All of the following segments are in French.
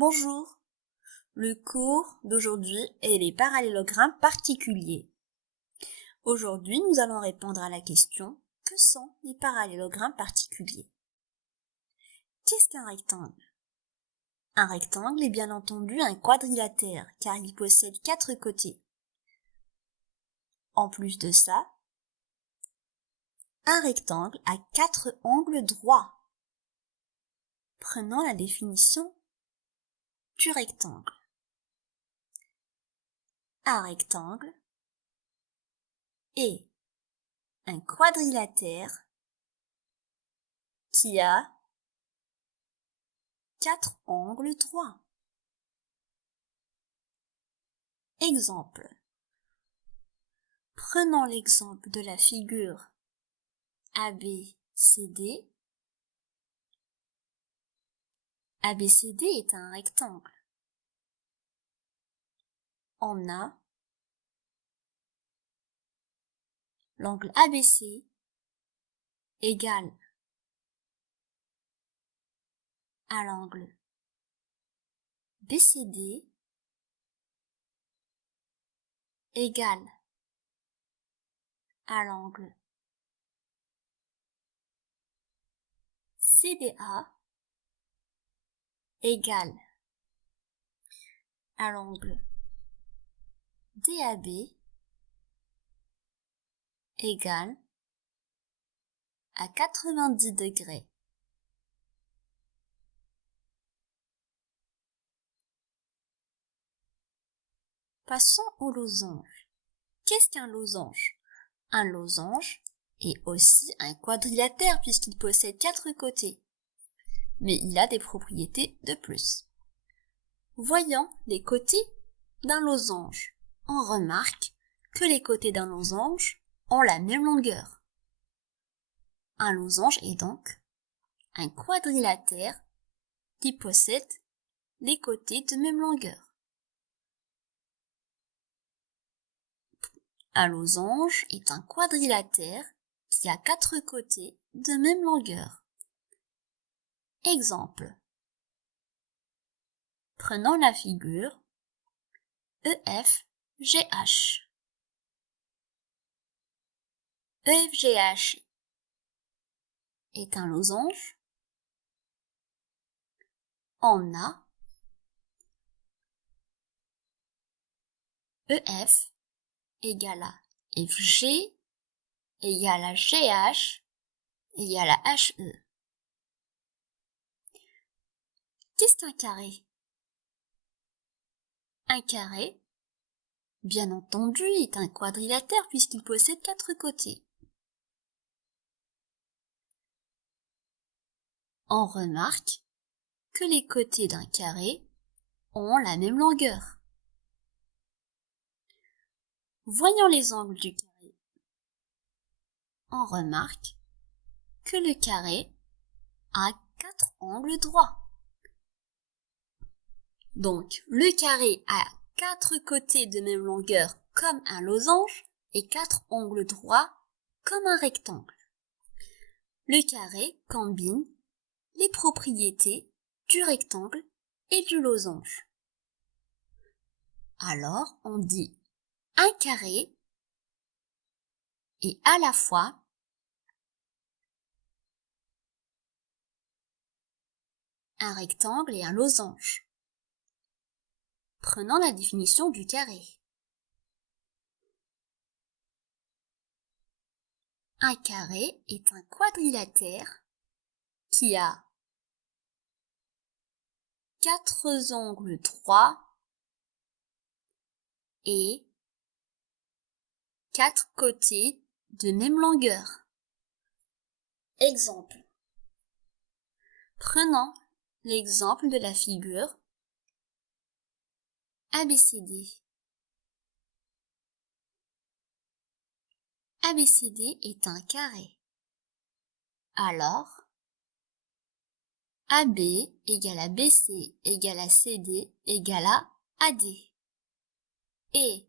Bonjour, le cours d'aujourd'hui est les parallélogrammes particuliers. Aujourd'hui, nous allons répondre à la question « Que sont les parallélogrammes particuliers ?» Qu'est-ce qu'un rectangle? Un rectangle est bien entendu un quadrilatère car il possède 4 côtés. En plus de ça, un rectangle a 4 angles droits. Prenons la définition du rectangle. Un rectangle est un quadrilatère qui a 4 angles droits. Exemple. Prenons l'exemple de la figure ABCD. ABCD est un rectangle. On a l'angle ABC égale à l'angle BCD égale à l'angle CDA égale à l'angle DAB égale à 90 degrés. Passons au losange. Qu'est-ce qu'un losange? Un losange est aussi un quadrilatère puisqu'il possède 4 côtés. Mais il a des propriétés de plus. Voyons les côtés d'un losange. On remarque que les côtés d'un losange ont la même longueur. Un losange est donc un quadrilatère qui possède les côtés de même longueur. Un losange est un quadrilatère qui a 4 côtés de même longueur. Exemple. Prenons la figure EFGH. EFGH est un losange. On a EF égale à FG égale à GH égale à HE. Qu'est-ce qu'un carré? Un carré, bien entendu, est un quadrilatère puisqu'il possède 4 côtés. On remarque que les côtés d'un carré ont la même longueur. Voyons les angles du carré. On remarque que le carré a 4 angles droits. Donc, le carré a 4 côtés de même longueur comme un losange et 4 angles droits comme un rectangle. Le carré combine les propriétés du rectangle et du losange. Alors, on dit un carré est à la fois un rectangle et un losange. Prenons la définition du carré. Un carré est un quadrilatère qui a 4 angles droits et 4 côtés de même longueur. Exemple. Prenons l'exemple de la figure ABCD. ABCD est un carré. Alors, AB égale à BC égale à CD égale à AD. Et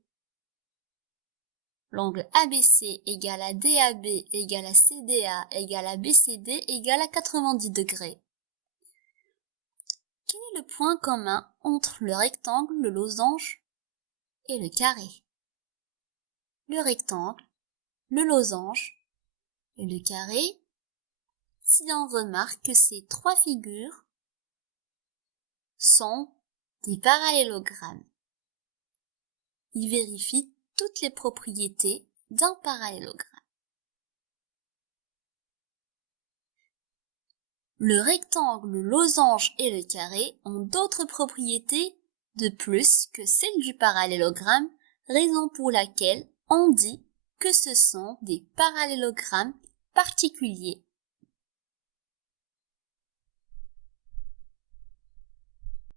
l'angle ABC égale à DAB égale à CDA égale à BCD égale à 90 degrés. Quel est le point commun entre le rectangle, le losange et le carré? Le rectangle, le losange et le carré, si on remarque que ces trois figures sont des parallélogrammes. Il vérifie toutes les propriétés d'un parallélogramme. Le rectangle, le losange et le carré ont d'autres propriétés de plus que celles du parallélogramme, raison pour laquelle on dit que ce sont des parallélogrammes particuliers.